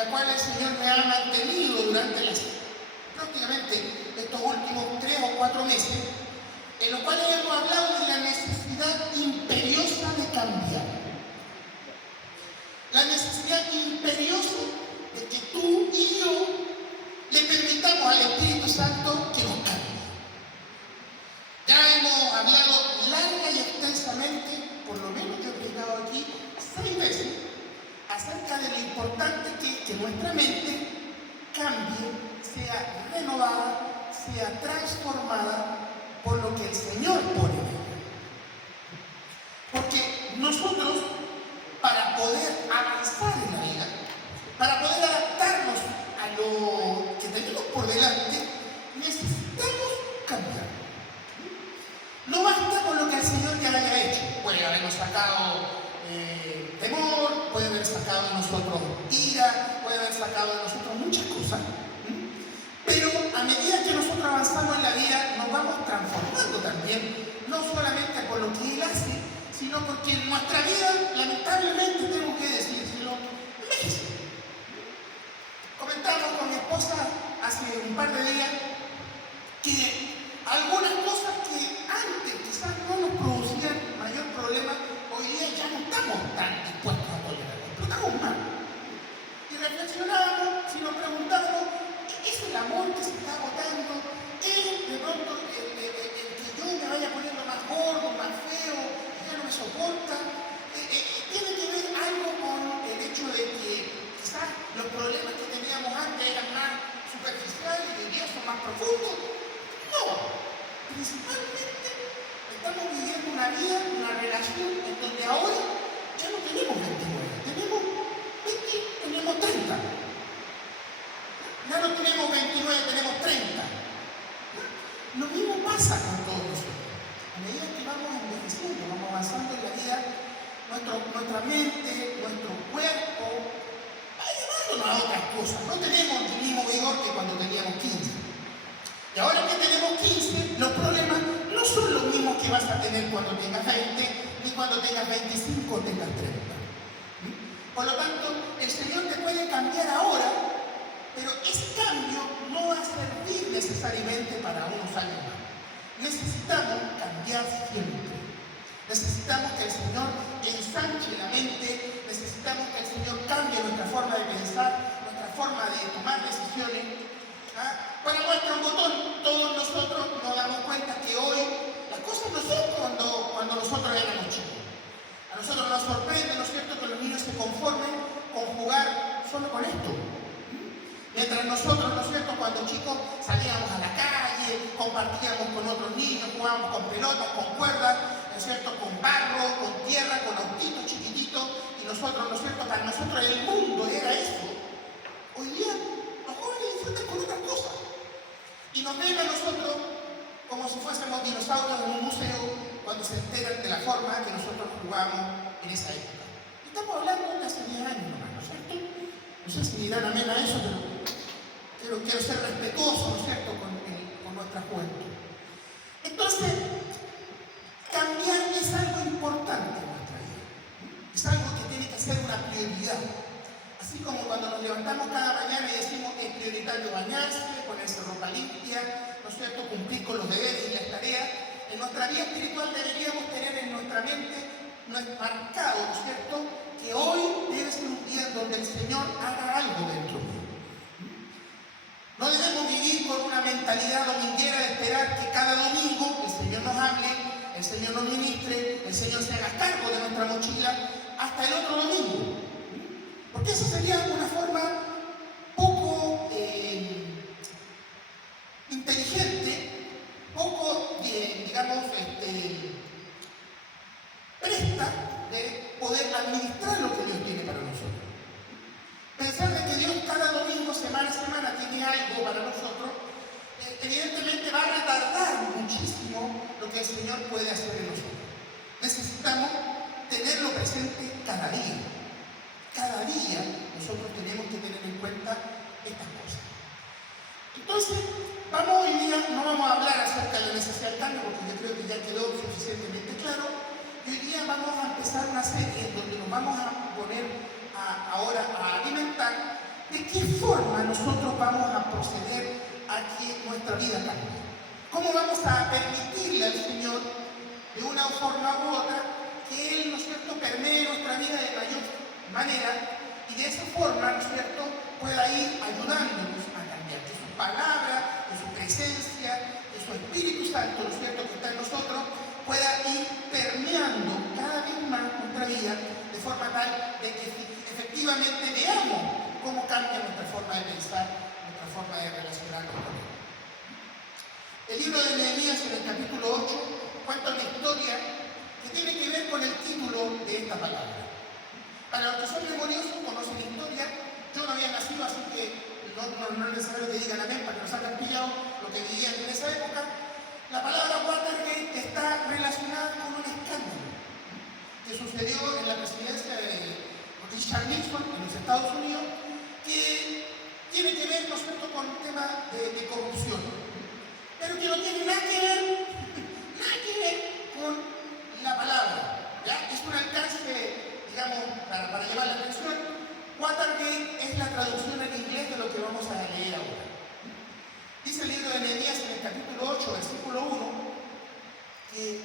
la cual el Señor me ha mantenido durante prácticamente estos últimos 3 o 4 meses, en los cuales hemos hablado de la necesidad imperiosa de cambiar. La necesidad imperiosa de que tú y yo le permitamos al Espíritu Santo que nos cambie. Ya hemos hablado larga y extensamente, por lo menos yo he predicado aquí 6 veces, acerca de lo importante que es que nuestra mente cambie, sea renovada, sea transformada por lo que el Señor pone en ella. Porque nosotros, para poder avanzar en la vida, para poder adaptarnos a lo que tenemos por delante, necesitamos cambiar. No basta con lo que el Señor ya haya hecho. Puede habernos sacado temor, puede haber sacado de nosotros ira, puede haber sacado de nosotros muchas cosas. Pero a medida que nosotros avanzamos en la vida, nos vamos transformando también, no solamente por lo que Él hace, sino porque en nuestra vida, lamentablemente, tengo que decírselo, envejece. Comentamos con mi esposa hace un par de días que algunas cosas que antes quizás no nos producían mayor problema, hoy día ya no estamos tan dispuestos a tolerar, explotamos más. Y reflexionábamos, si nos preguntábamos, ¿es el amor que se está agotando? ¿Es de pronto el que yo me vaya poniendo más gordo, más feo, ya no me soporta? ¿Tiene que ver algo con el hecho de que quizás los problemas que teníamos antes eran más superficiales y hoy día son más profundos? No, principalmente estamos viviendo una vida, una relación en donde ahora ya no tenemos 29, tenemos 20, tenemos 30. Ya no tenemos 29, tenemos 30. Lo mismo pasa con todos nosotros. A medida que vamos envejeciendo, vamos avanzando en la vida, nuestra mente, nuestro cuerpo va llevándonos a otras cosas. No tenemos el mismo vigor que cuando teníamos 15. Y ahora que tenemos 15, los problemas no son los mismos que vas a tener cuando tengas 20, ni cuando tengas 25 o tengas 30. Por lo tanto, el Señor te puede cambiar ahora, pero ese cambio no va a servir necesariamente para unos años más. Necesitamos cambiar siempre. Necesitamos que el Señor ensanche la mente, necesitamos que el Señor cambie nuestra forma de pensar, nuestra forma de tomar decisiones. Para muestra un botón, todos nosotros nos damos cuenta que hoy las cosas no son cuando nosotros éramos chicos. A nosotros nos sorprende, ¿no es cierto?, que los niños se conformen con jugar solo con esto. Mientras nosotros, ¿no es cierto?, cuando chicos salíamos a la calle, compartíamos con otros niños, jugábamos con pelotas, con cuerdas, ¿no es cierto?, con barro, con tierra, con autitos chiquititos, y nosotros, ¿no es cierto?, para nosotros el mundo era eso. Hoy día los jóvenes disfrutan con otras cosas. Y nos ven a nosotros como si fuésemos dinosaurios en un museo cuando se enteran de la forma que nosotros jugamos en esa época. Estamos hablando de hace 10 años nomás, ¿no es cierto? No sé si dirán amén a eso, pero quiero ser respetuoso, ¿no es cierto?, con nuestra juventud. Entonces, cambiar es algo importante en nuestra vida. Es algo que tiene que ser una prioridad. Así como cuando nos levantamos cada mañana y decimos que es prioritario bañarse, ponerse ropa limpia, ¿no es cierto?, cumplir con los deberes y las tareas, en nuestra vida espiritual deberíamos tener en nuestra mente marcado, ¿no es cierto?, que hoy debe ser un día en donde el Señor haga algo dentro de mí. No debemos vivir con una mentalidad dominguera de esperar que cada domingo el Señor nos hable, el Señor nos ministre, el Señor se haga cargo de nuestra mochila hasta el otro domingo. Porque eso sería una forma poco inteligente, poco, digamos, presta de poder administrar lo que Dios tiene para nosotros. Pensar de que Dios cada domingo, semana a semana, tiene algo para nosotros, evidentemente va a retardar muchísimo lo que el Señor puede hacer en nosotros. Necesitamos tenerlo presente cada día. Cada día nosotros tenemos que tener en cuenta estas cosas. Entonces, hoy día no vamos a hablar acerca de la necesidad del cambio, porque yo creo que ya quedó suficientemente claro. Y hoy día vamos a empezar una serie en donde nos vamos a poner ahora a alimentar de qué forma nosotros vamos a proceder a que nuestra vida cambie. ¿Cómo vamos a permitirle al Señor, de una forma u otra, que Él, ¿no es cierto?, permee nuestra vida de mayor manera y de esa forma, ¿no es cierto?, pueda ir ayudándonos a cambiar, que su palabra, que su presencia, que su Espíritu Santo, ¿no es cierto?, que está en nosotros, pueda ir permeando cada vez más nuestra vida de forma tal de que efectivamente veamos cómo cambia nuestra forma de pensar, nuestra forma de relacionarnos con Él. El libro de Nehemías, en el capítulo 8, cuenta una historia que tiene que ver con el título de esta palabra. Para los que son memoriosos, conocen la historia. Yo no había nacido, así que no es necesario que digan amén para que nos hayan pillado lo que vivían en esa época. La palabra Watergate está relacionada con un escándalo que sucedió en la presidencia de Richard Nixon en los Estados Unidos, que tiene que ver, ¿no es cierto?, con un tema de corrupción, pero que no tiene nada que ver con la palabra, ¿ya? Es un alcance, digamos, para llamar la atención. Watergate es la traducción en inglés de lo que vamos a leer ahora. Dice el libro de Nehemías en el capítulo 8, versículo 1, que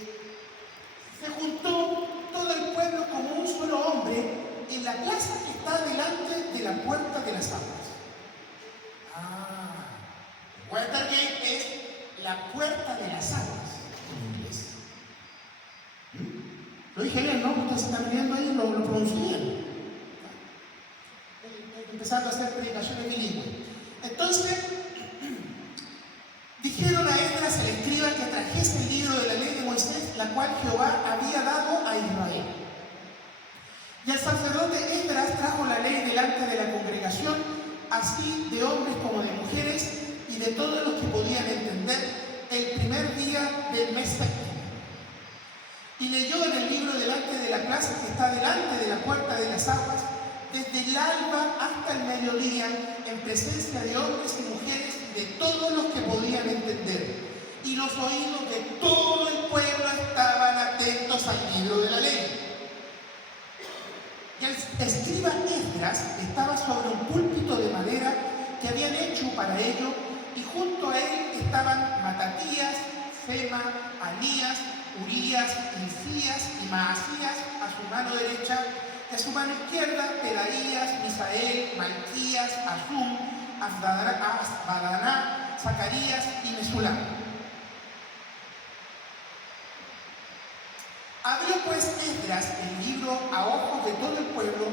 se juntó todo el pueblo como un solo hombre en la plaza que está delante de la puerta de las aguas. Watergate es la puerta de las aguas en inglés. Lo dije bien, ¿no? Ustedes se están viendo ahí, lo pronuncié bien. Empezando a hacer predicaciones bilingües. Entonces, dijeron a Esdras el escriba que trajese el libro de la ley de Moisés, la cual Jehová había dado a Israel. Y el sacerdote Esdras trajo la ley delante de la congregación, así de hombres como de mujeres, y de todos los que podían entender, el primer día del mes séptimo. Y leyó en el libro delante de la plaza que está delante de la puerta de las aguas, desde el alba hasta el mediodía, en presencia de hombres y mujeres y de todos los que podían entender. Y los oídos de todo el pueblo estaban atentos al libro de la ley. Y el escriba Esdras estaba sobre un púlpito de madera que habían hecho para ello, y junto a él estaban Matatías, Sema, Anías, Urías, Hilcías y Maasías a su mano derecha, y a su mano izquierda Pedaías, Misael, Malquías, Azum, Asbadaná, Zacarías y Mesulam. Abrió pues Esdras el libro a ojos de todo el pueblo,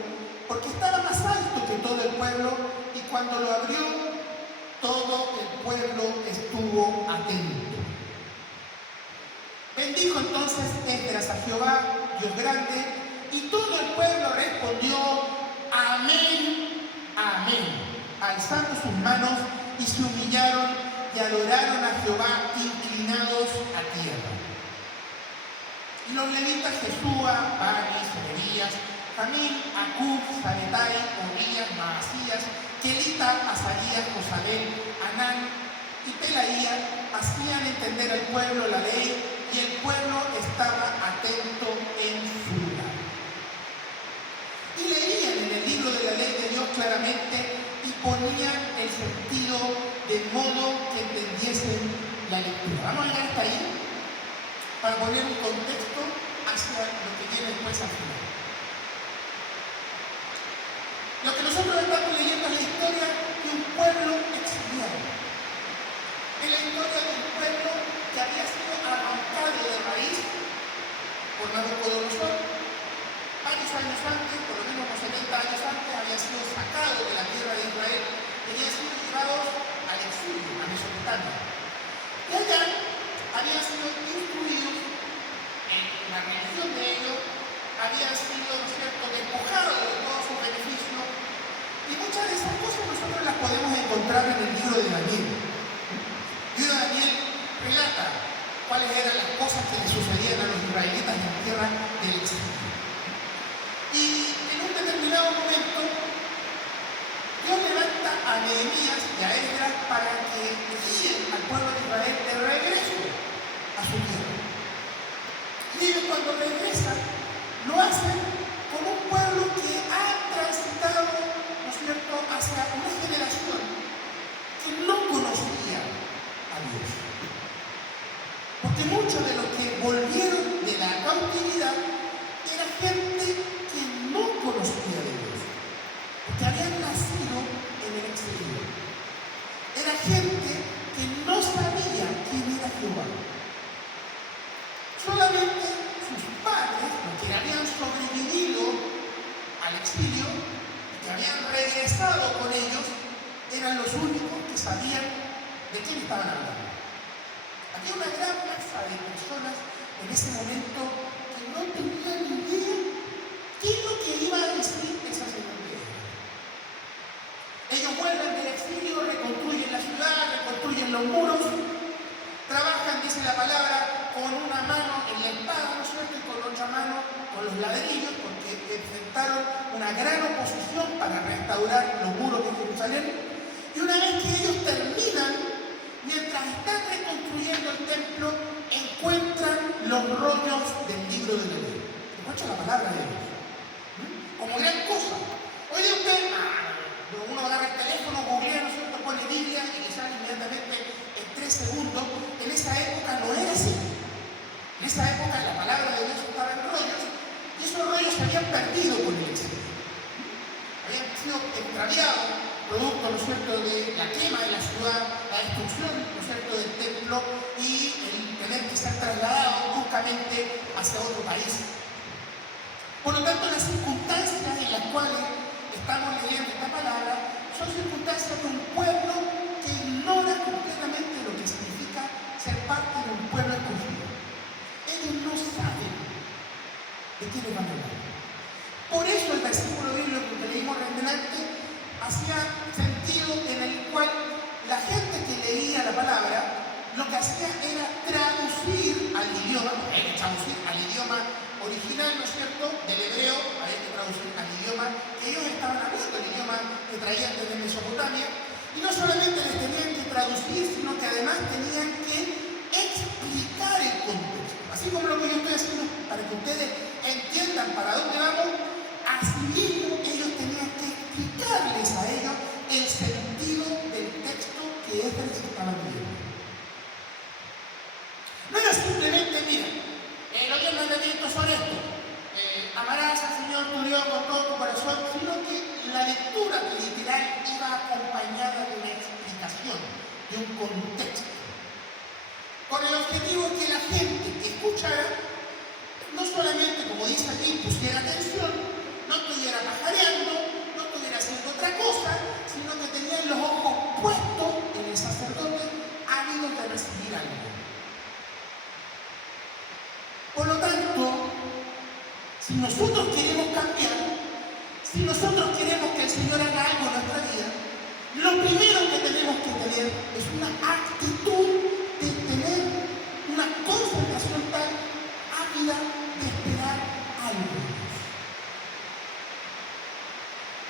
porque estaba más alto que todo el pueblo, y cuando lo abrió, todo el pueblo estuvo atento. Bendijo entonces Esdras a Jehová, Dios grande, y todo el pueblo respondió: amén, amén, alzando sus manos, y se humillaron y adoraron a Jehová inclinados a tierra. Y los levitas Jesúa, Bani, Serebías, Jamín, Acub, Sabetai, Orías, Maasías, Kelita, Azarías, Josabel, Anán y Pelaía hacían entender al pueblo la ley, y el pueblo estaba atento en su lugar. Y leían en el libro de la ley de Dios claramente y ponían el sentido de modo que entendiesen la lectura. Vamos a llegar hasta ahí para poner un contexto hacia lo que viene después al final. Lo que nosotros estamos leyendo es la historia de un pueblo exiliado. Es la historia de un pueblo que había sido arrancado de raíz por Nabucodonosor. Varios años antes, por lo menos unos 70 años antes, había sido sacado de la tierra de Israel y habían sido llevados al exilio, a Mesopotamia. Y allá habían sido instruidos en la religión de ellos, habían sido, ¿no es cierto?, despojados de todos sus beneficios, y muchas de esas cosas nosotros las podemos encontrar en el libro de Daniel. El libro de Daniel relata cuáles eran las cosas que le sucedían a los israelitas en la tierra del exilio. Y en un determinado momento, Dios levanta a Nehemías y a Esdras para que guíen al pueblo de Israel de regreso a su tierra. Y ellos, cuando regresan, lo hacen con un pueblo que ha transitado, ¿no es cierto?, hacia una generación exilio, que habían regresado con ellos, eran los únicos que sabían de quién estaban hablando. Había una gran masa de personas en ese momento que no tenían ni idea qué es lo que iba a decir esa segunda guerra. Ellos vuelven del exilio, reconstruyen la ciudad, reconstruyen los muros, trabajan, dice la palabra, con una mano en la espada, ¿no es cierto?, y con otra mano con los ladrillos, porque enfrentaron una gran oposición para restaurar los muros de Jerusalén. Y una vez que ellos terminan, mientras están reconstruyendo el templo, encuentran los rollos del libro de la ley. Escucha la palabra de Dios. Como gran cosa. Oye usted, uno agarra el teléfono, googlea, ¿no es cierto?, pone Biblia y le sale inmediatamente en 3 segundos. En esa época no era así. En esa época la palabra de Dios estaba en rollos y esos rollos se habían perdido con el exilio. Habían sido extraviados, producto, ¿no es cierto?, de la quema de la ciudad, la destrucción, ¿no es cierto?, del templo y el tener que ser trasladado bruscamente hacia otro país. Por lo tanto, las circunstancias en las cuales estamos leyendo esta palabra son circunstancias de un pueblo que ignora completamente lo que significa ser parte de un pueblo escogido. Ellos no saben de quiénes van a hablar. Por eso el versículo bíblico que leímos recientemente hacía sentido, en el cual la gente que leía la palabra lo que hacía era traducir al idioma, original, ¿no es cierto?, del hebreo, había que traducir al idioma que ellos estaban hablando, el idioma que traían desde Mesopotamia, y no solamente les tenían que traducir, sino que además tenían que explicar el contexto. Así como lo que yo estoy haciendo para que ustedes entiendan para dónde vamos, así mismo ellos tenían que explicarles a ellos el sentido del texto que ellos estaban leyendo. No era simplemente, mira, los mandamientos son estos, amarás al Señor tu Dios con todo tu corazón, sino que la lectura literal iba acompañada de una explicación, de un contexto, con el objetivo de que la gente que escuchara no solamente, como dice allí, pusiera atención, no estuviera pajareando, no estuviera haciendo otra cosa, sino que tenían los ojos puestos en el sacerdote, ávidos de recibir algo. Por lo tanto, si nosotros queremos cambiar, si nosotros queremos que el Señor haga algo en nuestra vida, lo primero que tenemos que tener es una actitud de tener una concentración tan ávida de esperar algo.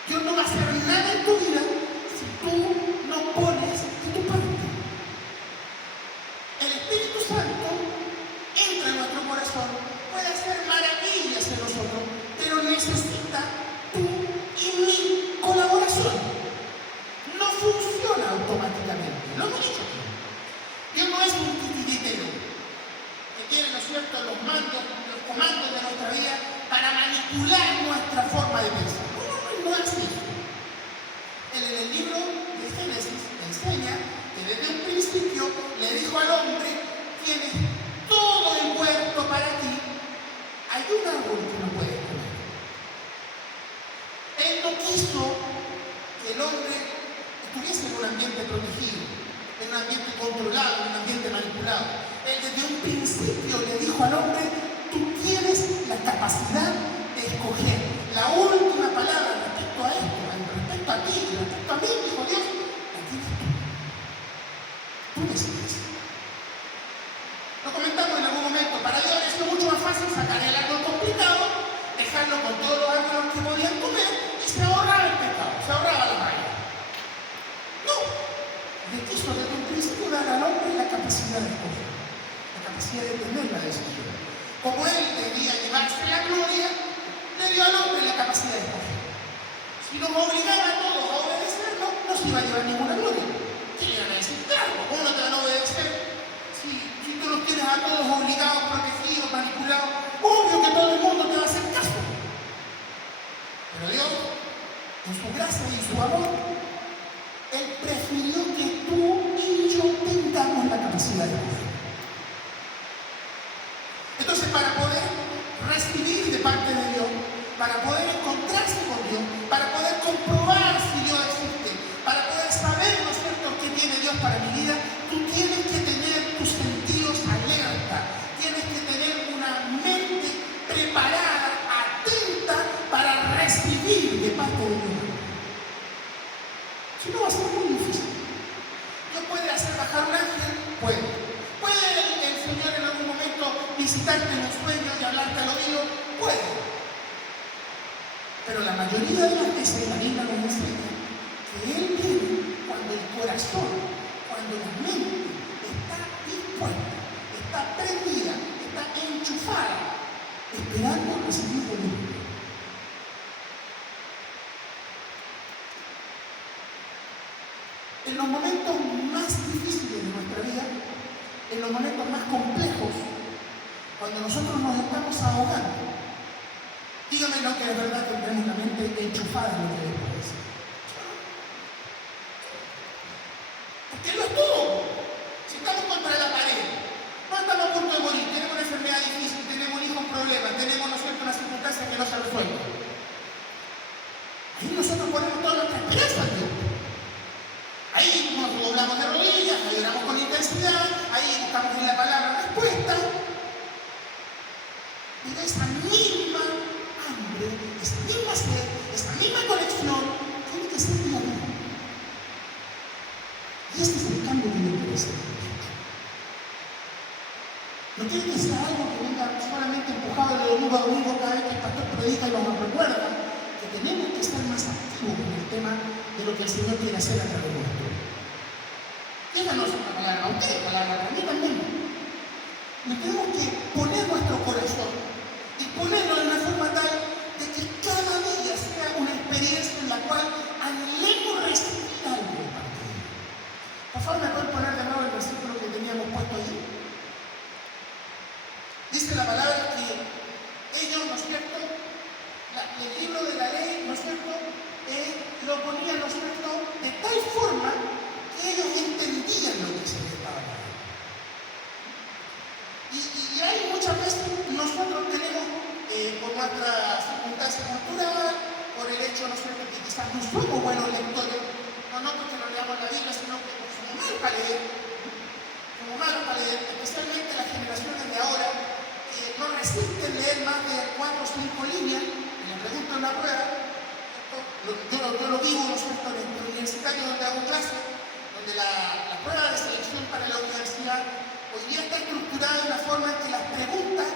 Dios no va a hacer nada en tu vida si tú no pones de tu parte. El Espíritu Santo entra en nuestro corazón, puede hacer maravillas en nosotros, pero necesita tu y mi colaboración. No funciona automáticamente, lo hemos dicho aquí. Dios no es un titiritero que tiene, ¿no es cierto?, los comandos de nuestra vida para manipular nuestra forma de pensar. No es así. En el libro de Génesis enseña que desde un principio le dijo al hombre: tienes todo el huerto para ti, hay un árbol que no puedes comer. Él no quiso que el hombre estuviese en un ambiente protegido, en un ambiente controlado, en un ambiente manipulado. Él desde un principio le dijo al hombre: tú tienes la capacidad de escoger. La última palabra respecto a esto, respecto a ti, respecto a mí, dijo Dios, la tienes tú. Tú decides. Lo comentamos en algún momento. Para Dios es mucho más fácil sacar el árbol complicado, dejarlo con todos los árboles que podían comer y se ahorraba el pecado, se ahorraba la raya. No. Le quiso desde un principio dar al hombre la capacidad de escoger, la capacidad de tener la decisión. Como él debía llevarse la gloria, le dio al hombre la capacidad de escoger. Si nos obligaba a todos a obedecerlo, no se iba a llevar ninguna gloria. ¿Qué le iban a decir? Claro, ¿cómo no te van a obedecer? Si tú los tienes a todos obligados, protegidos, manipulados, obvio que todo el mundo te va a hacer caso. Pero Dios, en su gracia y su amor, Él prefirió que tú y yo tengamos la capacidad de escoger. Entonces, para poder recibir de parte de Dios, para poder encontrarse con Dios, mayoría de las veces la Biblia nos enseña que Él viene cuando el corazón, cuando la mente está dispuesta, está prendida, está enchufada, esperando recibir de Él. En los momentos más difíciles de nuestra vida, en los momentos más complejos, cuando nosotros nos estamos ahogando, dígame no que es verdad que tenemos la mente enchufada en lo que les parece. Porque no es todo. Si estamos contra la pared, no estamos a punto de morir, tenemos una enfermedad difícil, tenemos un hijo con problemas, tenemos, ¿no es cierto?, una circunstancia que no se resuelve. Ahí nosotros ponemos toda nuestra esperanza en Dios. Ahí nos doblamos de rodillas, ahí oramos con intensidad, ahí buscamos en la palabra respuesta. Pero esa misma hambre, esa misma sed, esa misma conexión tiene que ser día a día. Y ese es el cambio que me interesa. No tiene que ser algo que venga solamente empujado de domingo a domingo cada vez que el pastor predica y nos recuerda que tenemos que estar más activos con el tema de lo que el Señor quiere hacer a través de nosotros. Y esa no es una palabra a usted, palabra para mí también. Y tenemos que poner nuestro corazón y ponerlo de una forma tal de que cada día sea una experiencia en la cual anhelemos recibir algo de parte de Dios. Por favor, ¿me pueden poner de nuevo el versículo que teníamos puesto allí? Dice la palabra que ellos, ¿no es cierto?, el libro de la ley, ¿no es cierto?, lo ponían, ¿no es cierto?, de tal forma que ellos entendían lo que se les estaba hablando. Y hay muchas veces nosotros tenemos, por nuestra circunstancia cultural, por el hecho, ¿no es cierto?, que quizás no somos buenos lectores, no porque no leamos la Biblia, sino que somos malos para leer, especialmente las generaciones de ahora, que no resisten leer más de 4 o 5 líneas, y le pregunto en la prueba, yo lo vivo, ¿no es cierto?, en el universitario donde hago clases, donde la prueba de selección para la universidad hoy día está estructurada de una forma en que las preguntas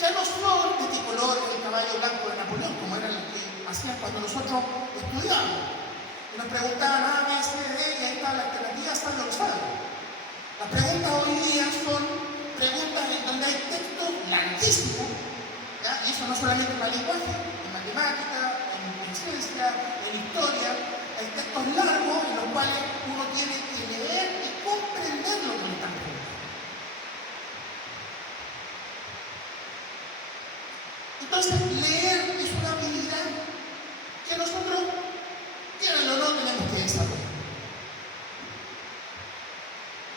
ya no son de tipo color del caballo blanco de Napoleón, como eran las que hacían cuando nosotros estudiábamos. Y nos preguntaban A, B, C, D, y ahí está la alternativa, sabe o no sabe. Las preguntas hoy día son preguntas en donde hay textos larguísimos, ¿ya? Y eso no solamente para lenguaje, en matemática, en ciencia, en historia, hay textos largos en los cuales uno tiene que leer y comprender lo que le están preguntando. Entonces, leer es una habilidad que nosotros, quieranlo o no, tenemos que desarrollar.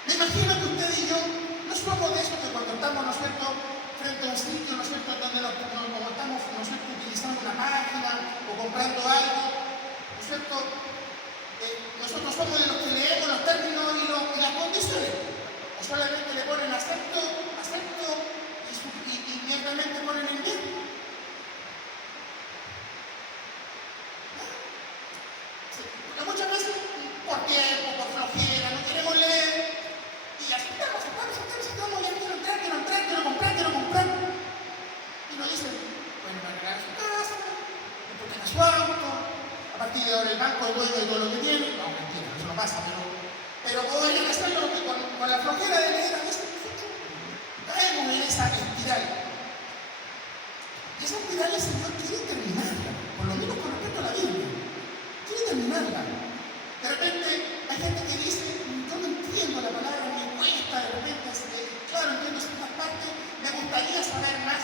Me imagino que usted y yo no somos de esos que cuando estamos, ¿no es cierto?, frente a un sitio, ¿no es cierto?, donde como estamos, ¿no es cierto?, utilizando una página o comprando algo, ¿no es cierto?, nosotros somos de los que leemos los términos y las condiciones. O solamente le ponen acepto, y inmediatamente ponen envío. Porque muchas veces, por tiempo, por flojera, no queremos leer, y aceptamos, ya quiero comprar. Y nos dicen, bueno, me regalan su casa, me protejan su auto, a partir de ahora el banco es dueño de todo lo que tiene. No, mentira, eso no pasa, pero podrían hacerlo con la flojera de leer a veces nosotros caemos en esa espiral. Y esa espiral el Señor quiere terminarla, por lo menos con respecto a la Biblia. Quiere terminarla. De repente hay gente que dice, yo no entiendo la palabra, me cuesta, de repente, claro, entiendo ciertas partes, me gustaría saber más.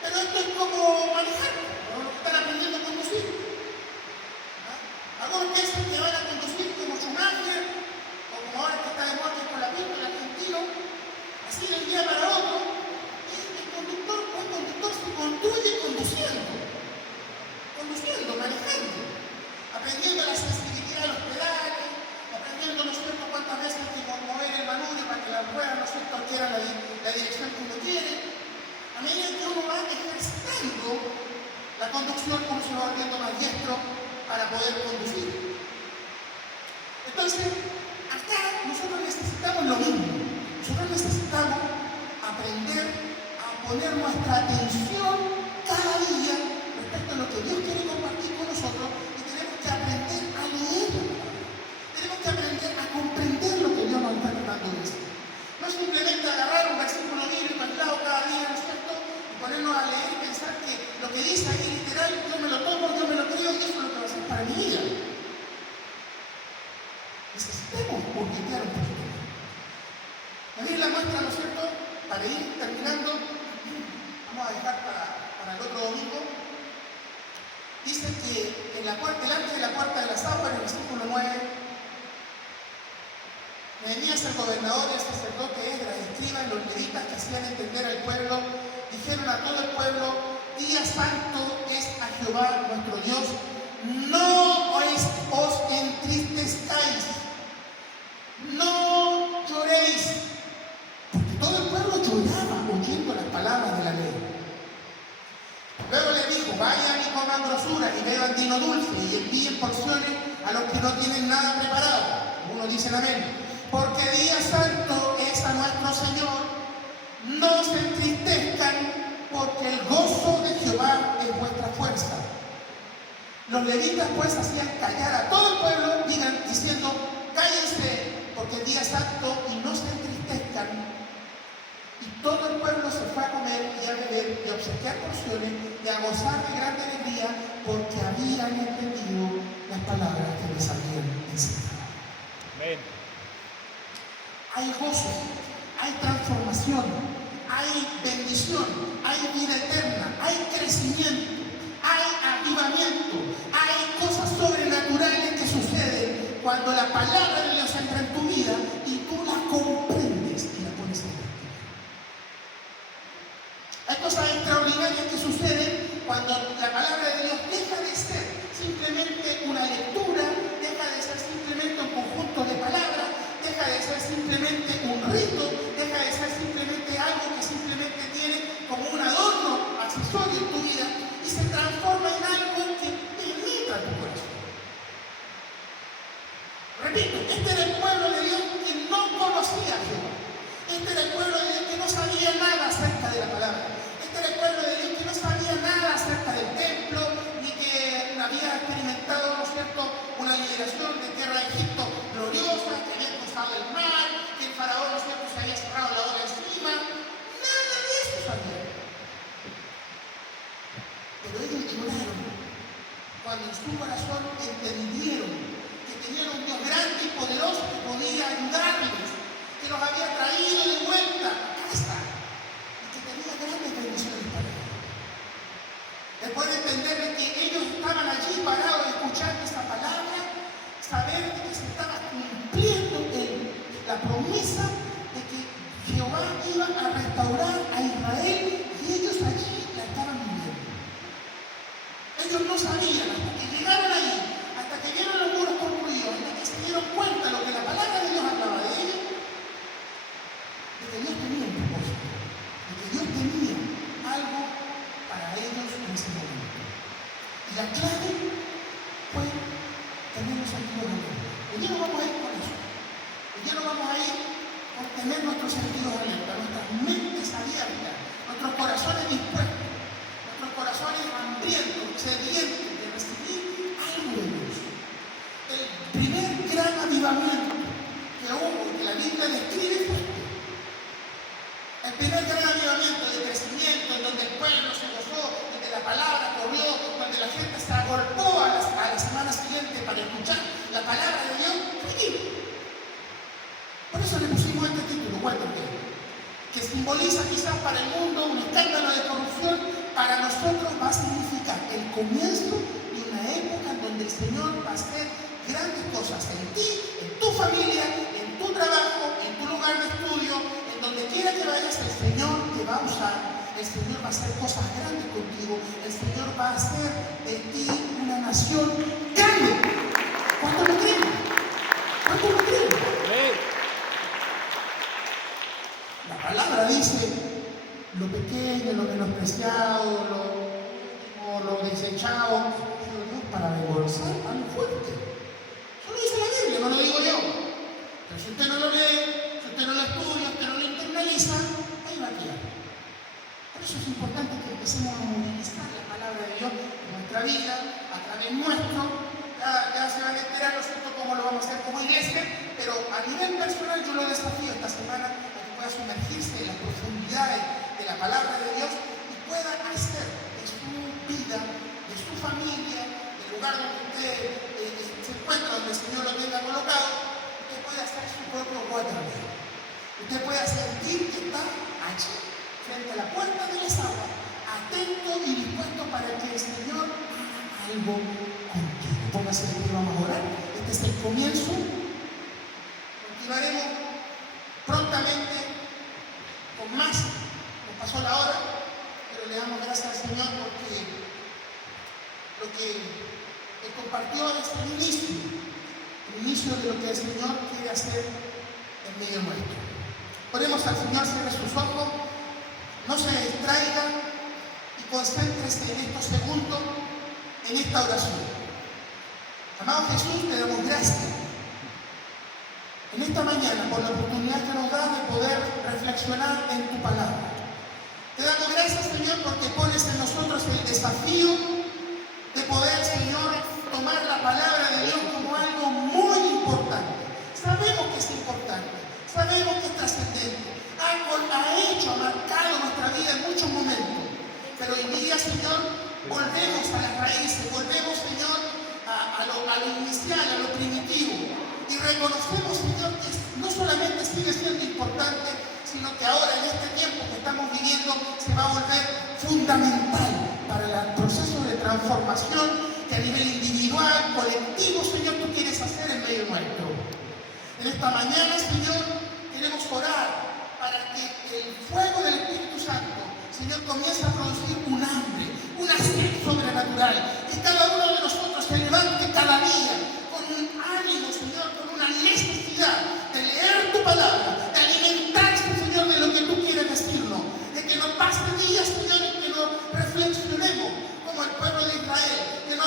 Pero esto es como manejar, como los que están aprendiendo a conducir. Algunos piensan que van a conducir como Schumacher, o como ahora que está de moda con la pinta, el argentino, así de un día para otro. El conductor se construye conduciendo, manejando, aprendiendo la sensibilidad de los pedales, aprendiendo, ¿no es cierto?, cuántas veces hay que mover el manubrio para que las ruedas, ¿no es cierto?, adquieran la dirección que uno quiere. A medida que uno va ejercitando la conducción, uno se va volviendo más diestro para poder conducir. Entonces, acá nosotros necesitamos lo mismo. Nosotros necesitamos aprender a poner nuestra atención cada día respecto a lo que Dios quiere compartir con para mi vida. Necesitamos hurguetear un poquito. La Biblia muestra, ¿no es cierto?, para ir terminando, vamos a dejar para el otro domingo, dice que en delante de la puerta de las aguas, en el versículo 9, Nehemías, el gobernador, el sacerdote Esdras, el escriba y los levitas que hacían entender al pueblo, dijeron a todo el pueblo: día santo es a Jehová nuestro Dios, no os entristezcáis, no lloréis, porque todo el pueblo lloraba oyendo las palabras de la ley. Luego le dijo: vayan y coman grosura y beban vino dulce y envíen porciones a los que no tienen nada preparado. Algunos dicen amén. Porque día santo es a nuestro Señor, no se entristezcan, porque el gozo de Jehová es vuestra fuerza. Los levitas pues hacían callar a todo el pueblo, diciendo: cállense, porque es día santo, y no se entristezcan. Y todo el pueblo se fue a comer y a beber y a obsequiar porciones y a gozar de grande alegría, porque habían entendido las palabras que les habían enseñado. Amén. Hay gozo, hay transformación, hay bendición, hay vida eterna, hay crecimiento, hay avivamiento, hay cosas sobrenaturales que suceden cuando la palabra de Dios entra en tu vida y tú la comprendes y la pones en práctica. Hay cosas extraordinarias que suceden cuando la palabra de Dios deja de ser simplemente una lectura, deja de ser simplemente un conjunto de palabras, deja de ser simplemente un rito, deja de ser simplemente algo que simplemente tiene como un adorno accesorio en tu vida y se transforma en algo que penetra tu corazón. Repito, este era el pueblo de Dios que no conocía a Jehová. Este era el pueblo de Dios que no sabía nada acerca de la palabra. Este era el pueblo de Dios que no sabía nada acerca del templo, ni que había experimentado, ¿no es cierto?, una liberación de tierra de Egipto gloriosa, que había cruzado el mar, que el faraón, ¿no es cierto?, se había cerrado la ola encima. Nada de eso sabía. Pero ellos lloraron cuando en su corazón entendieron que tenían un Dios grande y poderoso que podía ayudarles, que los había traído de vuelta a casa y que tenía grandes bendiciones para ellos. Después de entender que ellos estaban allí parados escuchando esta palabra, saber de que se estaba cumpliendo la promesa de que Jehová iba a restaurar a Israel y ellos allí la estaban viviendo. Ellos no sabían hasta que llegaron allí, hasta que vieron los muros construidos, hasta que se dieron cuenta de lo que la palabra de Dios hablaba de ellos, de que Dios tenía un propósito, de que Dios tenía algo para ellos en ese momento. Y la clave fue tener los sentidos alerta. Hoy día no vamos a ir con eso. Hoy día no vamos a ir por tener nuestros sentidos alerta, nuestras mentes abiertas, nuestros corazones dispuestos, nuestros corazones hambrientos, sedientos de recibir algo de Dios. El primer gran avivamiento que hubo y que la Biblia describe fue este. El primer gran avivamiento de crecimiento en donde el pueblo se gozó, donde la palabra corrió, donde la gente se agolpó a la semana siguiente para escuchar la palabra de Dios, fue aquí. Por eso le pusimos este título, que simboliza quizás para el mundo un escándalo de corrupción, para nosotros va a significar el comienzo de una época en donde el Señor va a hacer grandes cosas en ti, en tu familia, en tu trabajo, en tu lugar de estudio, en donde quiera que vayas, el Señor te va a usar, el Señor va a hacer cosas grandes contigo, el Señor va a hacer de ti una nación grande. ¿Cuánto lo creen? ¿Cuánto lo creen? La palabra dice: lo pequeño, lo menospreciado, lo desechado, Dios para reforzar a lo fuerte. Eso lo dice la Biblia, no lo digo yo. Pero si usted no lo lee, si usted no lo estudia, si usted no lo internaliza, ahí va a quedar. Por eso es importante que empecemos a movilizar la palabra de Dios en nuestra vida, a través nuestro. Ya se van a enterar, ¿no es cierto?, cómo lo vamos a hacer como iglesia, pero a nivel personal yo lo desafío esta semana a que pueda sumergirse en las profundidades de la palabra de Dios y pueda hacer de su vida, de su familia, de lugar donde usted se encuentra, donde el Señor lo tenga colocado, usted puede hacer su propio waterway. Usted puede sentir que está allí, frente a la puerta de las aguas, atento y dispuesto para que el Señor haga algo contigo. Póngase de pie, vamos a orar. Este es el comienzo. Continuaremos prontamente con más. Nos pasó la hora, pero le damos gracias al Señor porque lo que Él compartió es el inicio de lo que el Señor quiere hacer en medio nuestro. Oremos al Señor, cierre sus ojos, no se distraiga y concéntrese en estos segundos, en esta oración. Amado Jesús, te damos gracias en esta mañana por la oportunidad que nos da de poder reflexionar en tu palabra. Te damos gracias, Señor, porque pones en nosotros el desafío de poder, Señor, tomar la palabra de Dios como algo muy importante. Sabemos que es importante, sabemos que es trascendente, ha marcado nuestra vida en muchos momentos, pero hoy día, Señor, volvemos a las raíces, volvemos, Señor, a lo inicial, a lo primitivo, y reconocemos, Señor, que no solamente sigue siendo importante, sino que ahora en este tiempo que estamos viviendo se va a volver fundamental para el proceso de transformación que a nivel individual, colectivo, Señor, tú quieres hacer en medio nuestro. En esta mañana, Señor, queremos orar para que el fuego del Espíritu Santo, Señor, comience a producir un hambre, una sed sobrenatural, que cada uno de nosotros se levante cada día con un ánimo, Señor, con una necesidad de leer tu palabra, de alimentarse, Señor, de lo que tú quieres decirnos, de que no pase días, Señor, en que no reflexionemos como el pueblo de Israel, que no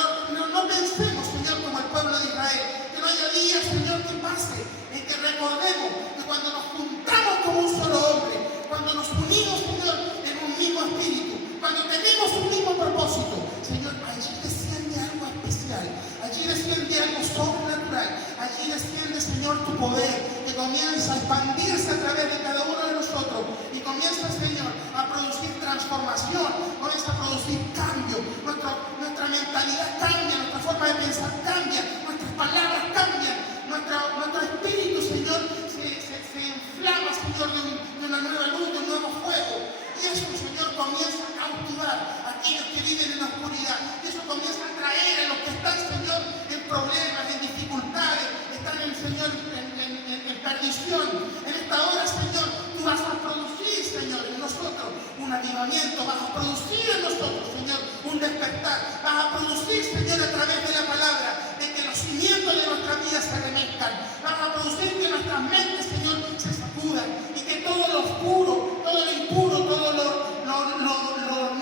pensemos, Señor, como el pueblo de Israel, que no haya días, Señor, que pase en que recordemos que cuando nos juntamos como un solo hombre, cuando nos unimos, Señor, en un mismo espíritu, cuando tenemos un mismo propósito, Señor, allí desciende algo especial, allí desciende algo sobrenatural, allí desciende, Señor, tu poder, que comienza a expandirse a través de cada uno de nosotros y comienza, Señor, a producir transformación, comienza a producir cambio, nuestra mentalidad cambia, nuestra forma de pensar cambia, nuestras palabras cambian, nuestro espíritu, Señor, se inflama, Señor, de una nueva luz, de un nuevo fuego. Y eso, Señor, comienza a cautivar a aquellos que viven en la oscuridad. Y eso comienza a atraer a los que están, Señor, en problemas, en dificultades, están, Señor, en perdición. En esta hora, Señor, tú vas a producir, Señor, en nosotros un avivamiento, vas a producir en nosotros, Señor, un despertar, vas a producir, Señor, a través de la palabra, de que los cimientos de nuestra vida se remezcan, vas a producir que nuestras mentes, Señor, se sacudan y que todo lo oscuro, todo lo impuro, todo lo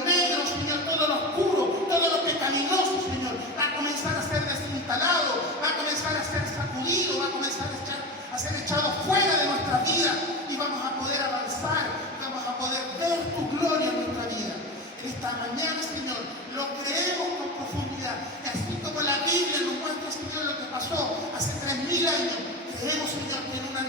negro, Señor, todo lo oscuro, todo lo pecaminoso, Señor, va a comenzar a ser desinstalado, va a comenzar a ser sacudido, va a comenzar a ser echado fuera de nuestra vida y vamos a poder avanzar, vamos a poder ver tu gloria en nuestra vida. En esta mañana, Señor, lo creemos con profundidad, que así como la Biblia nos muestra, Señor, lo que pasó hace 3000 años, creemos, Señor, que en una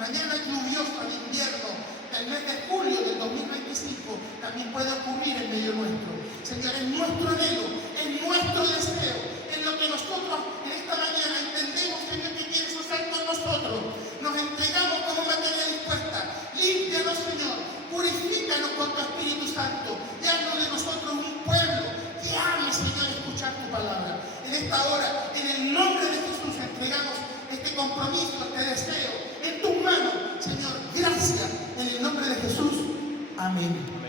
mañana lluviosa de invierno del mes de julio del 2025 también puede ocurrir en medio nuestro. Señor, es nuestro anhelo, es nuestro deseo, es lo que nosotros en esta mañana entendemos, Señor, que quieres hacer con nosotros. Nos entregamos como materia dispuesta. Límpianos, Señor, purifícanos con tu Espíritu Santo y haznos de nosotros un pueblo que ame, Señor, escuchar tu palabra. En esta hora, en el nombre de Jesús, entregamos este compromiso, este deseo en tus manos, Señor. Gracias. En el nombre de Jesús. Amén.